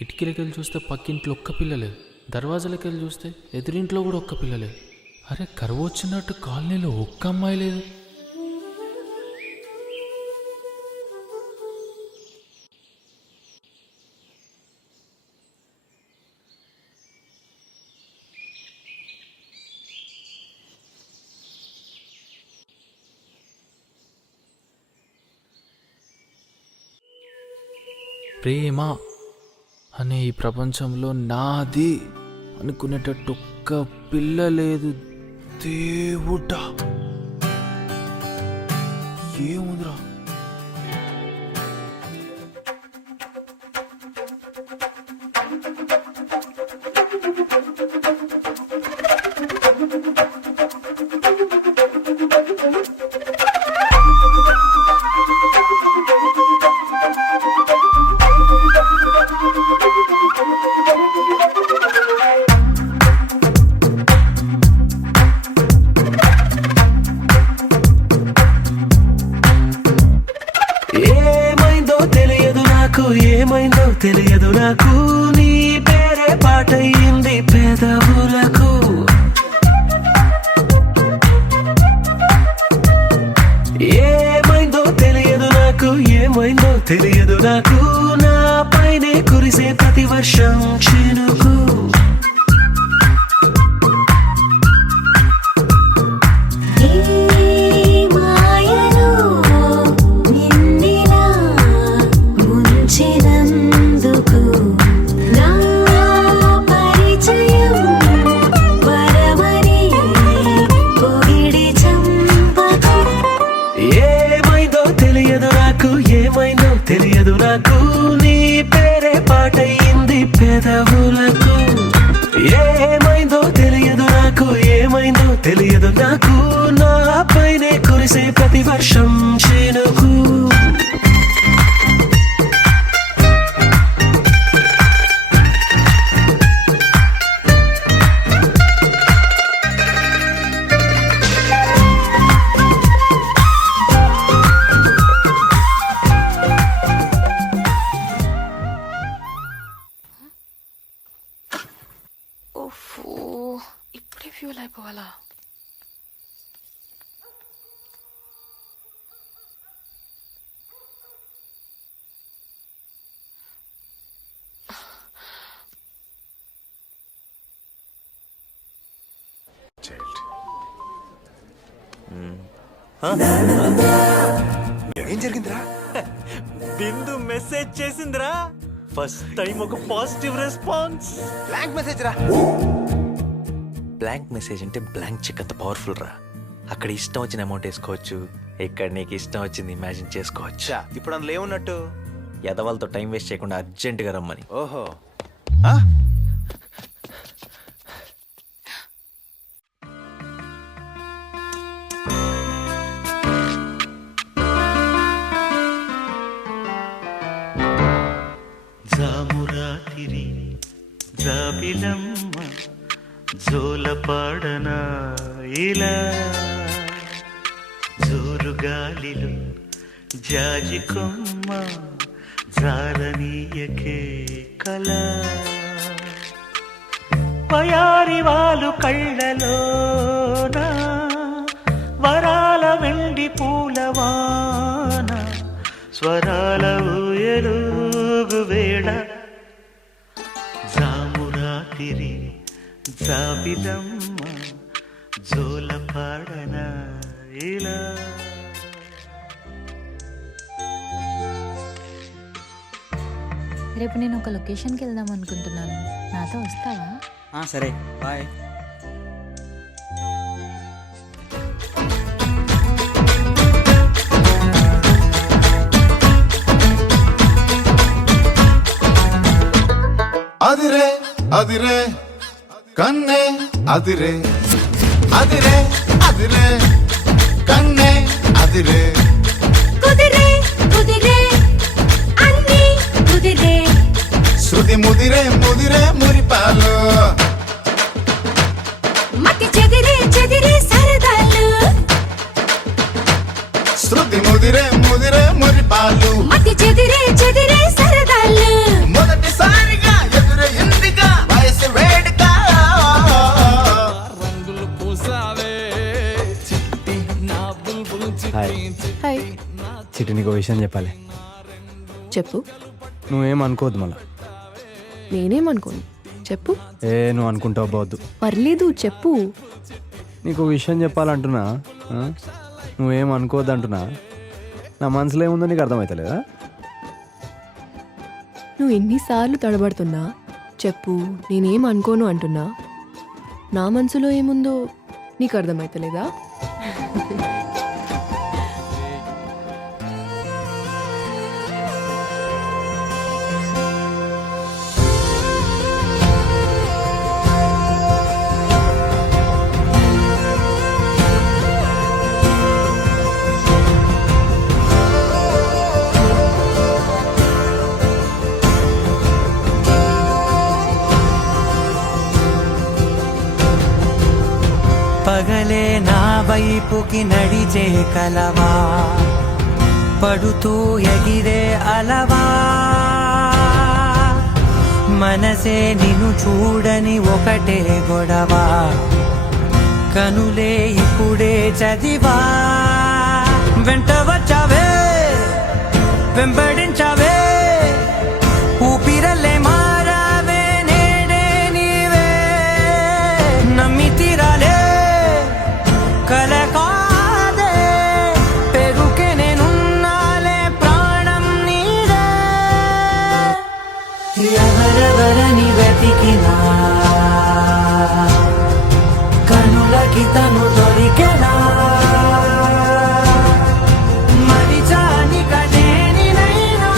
కిటికీలకి వెళ్ళి చూస్తే పక్కింట్లో ఒక్క పిల్ల లేదు, దర్వాజాలకి వెళ్ళి చూస్తే ఎదురింట్లో కూడా ఒక్క పిల్ల లేదు. అరే కరువు వచ్చినట్టు కాలనీలో ఒక్క అమ్మాయి లేదు. ప్రేమ అనే ఈ ప్రపంచంలో నాది అనుకునేటట్టు ఒక్క పిల్ల లేదు. దేవుడా ఏముందిరా? ఏమైందో తెలియదు నాకు, నీ పేరే పాటయింది పెదవులకు. ఏమైందో తెలియదు నాకు, ఏమైందో తెలియదు నాకు, నా పైనే కురిసే ప్రతి వర్షం చినుకు. ఏమైందో తెలియదు నాకు, నీ పేరే పాటయింది పెదవులకు. ఏమైందో తెలియదు నాకు, ఏమైందో తెలియదు నాకు, నా పైనే కురిసే ప్రతి వర్షం చినుకు. ఇప్పుడే ఫ్యూల్ అయిపోవాలా? ఏం జరిగిందిరా? బిందు మెసేజ్ చేసిందిరా. ఫస్ట్ టైం ఒక పాజిటివ్ రెస్పాన్స్. బ్లాంక్ మెసేజ్ రా. బ్లాంక్ మెసేజ్ అంటే బ్లాంక్ చెక్ అంత పవర్ఫుల్ రా. అక్కడ ఇష్టం వచ్చిన అమౌంట్ వేసుకోవచ్చు, ఇక్కడ నీకు ఇష్టం వచ్చింది ఇమాజిన్ చేసుకోవచ్చు. ఇప్పుడు అందులో ఏమున్నట్టు? ఎదవాళ్ళతో టైం వేస్ట్ చేయకుండా అర్జెంటుగా రమ్మని. ఓహో, జామురాతిరి జాబిలమ్మ జోలపాడనా ఇలా, జోరుగాలిలో జాజి కొమ్మ జారనీయకే కళ, పయారి వాళ్ళు కళ్ళలోన వరాల వెండి పూలవాన, స్వరాల ఊయలుగు వేళ, జామురాతిరి జాబిలమ్మ జోలపాడనా ఇలా. రేపు నేను ఒక లొకేషన్కి వెళ్దాం అనుకుంటున్నాను, నాతో వస్తావా? సరే బాయ్. అదిరే అదిరే కన్నే అదిరే, అదిరే అదిరే కన్నే అదిరే, కుదిరే కుదిరే అన్ని కుదిరే, శృతి ముదిరే ముదిరే మురిపాలు, మతి చెదిరే చెదిరే సరదాలు, శృతి ముదిరే ముదిరే మురిపాలు, మతి చెదిరే చెదిరే సరదాలు, మొదటిసారిగా హాయ్ హాయ్ చిట్టి నీకు విషయం చెప్పాలి. చెప్పు. నువ్వేం అనుకోవద్దు మళ్ళా. నేనేమనుకోను, చెప్పు. నువ్వు అనుకుంటావు పోవద్దు. పర్లేదు, చెప్పు. నీకు విషయం చెప్పాలంటున్నా, నువ్వేం అనుకోవద్దు అంటున్నా. నా మనసులో ఏముందో నీకు అర్థమవుతలేదా? నువ్వు ఎన్నిసార్లు తడబడుతున్నా చెప్పు, నేనేం అనుకోను అంటున్నా. నా మనసులో ఏముందో నీకు అర్థమవుతలేదా? పగలే నా వైపుకి నడిచే కలవా, పడుతూ ఎగిరే అలవా, మనసే నిన్ను చూడని ఒకటే గొడవ, కనులే ఇప్పుడే చదివా. వెంట వచ్చావే, వెంబడించావే, ఊపిరల్లే మారావే, నేడే నీవే, నమ్మి తీరాలే, కల కాదే, పెరుకే నేనున్నాలే, ప్రాణం నీదే. ఎవరెవరని వెతికినా కనులకి తను దొరికెనా, మరిచాని కదేనినైనా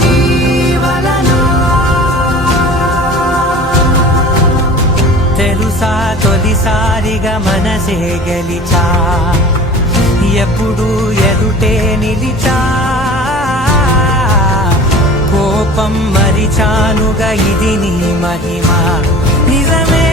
నీ వలన. తెలుసా తొలిసారిగా మనసే గెలిచా, ఎప్పుడు ఎదుటే నిలిచా, కోపం మరిచానుగా ఇది నీ మహిమ నిజమే.